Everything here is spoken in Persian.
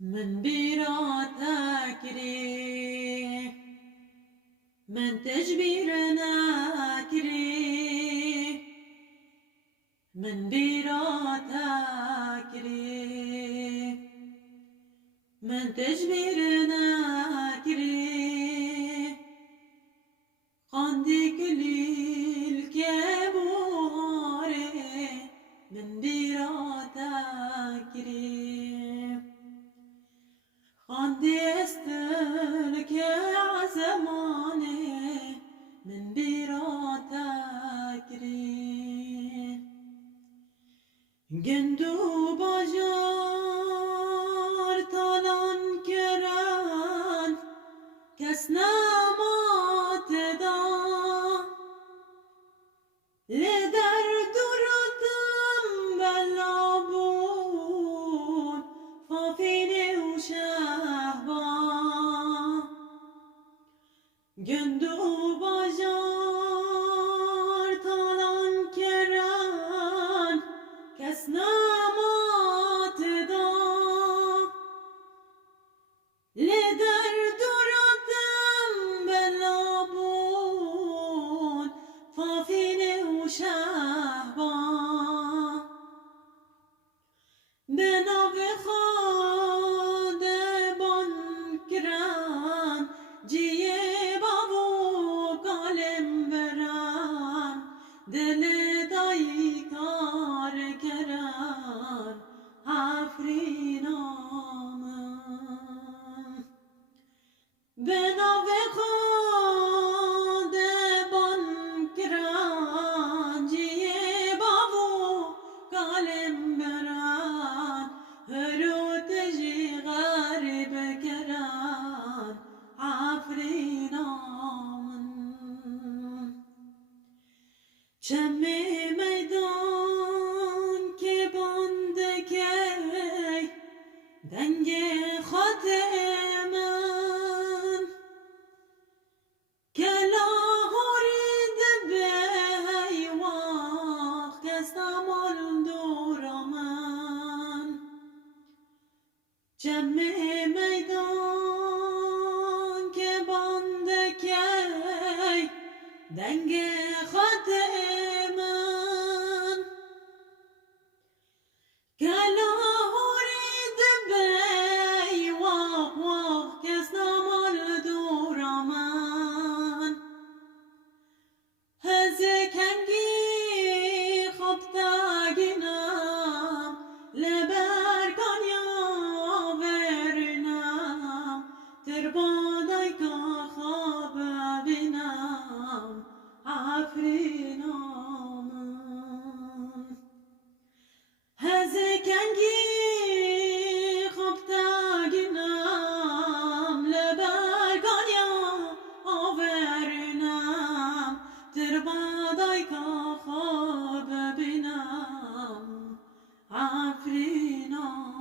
من بیرات نکری، من تجبیر نکری، من بیرات نکری، من تجبیر نکری، خاندی کلیل که بواره، من بیرات نکری. خاندي استلك يا زماني من بيراتك ري جندو باجار تالان كران كسنا ما تدا لدر دردم بلابون فافيني گندو بازار تالان کران کس نمات دا لدر دردم بلابون فافین و شهبان به ناو خود بان کران جیه دل دایی کار کران آفرینام به ناو خود بان کران جیه بابو کالم بران هرو تجی غریب کران آفرینام چم میدان که بنده که دنگ خاتمن که لاغورید به وقت که سمال دورمن چم میدان که بنده که دنگ خاتمن کلا هورید بی واق واق کس نمال دورمن هزه کنگی خوب تاگینم لبر کنیا ورنم تربادای که خواب بینم آفرینام هزه کنگی خوب تاگینم لبر گانیا آورنم تربادای که خواب بینم آفرینام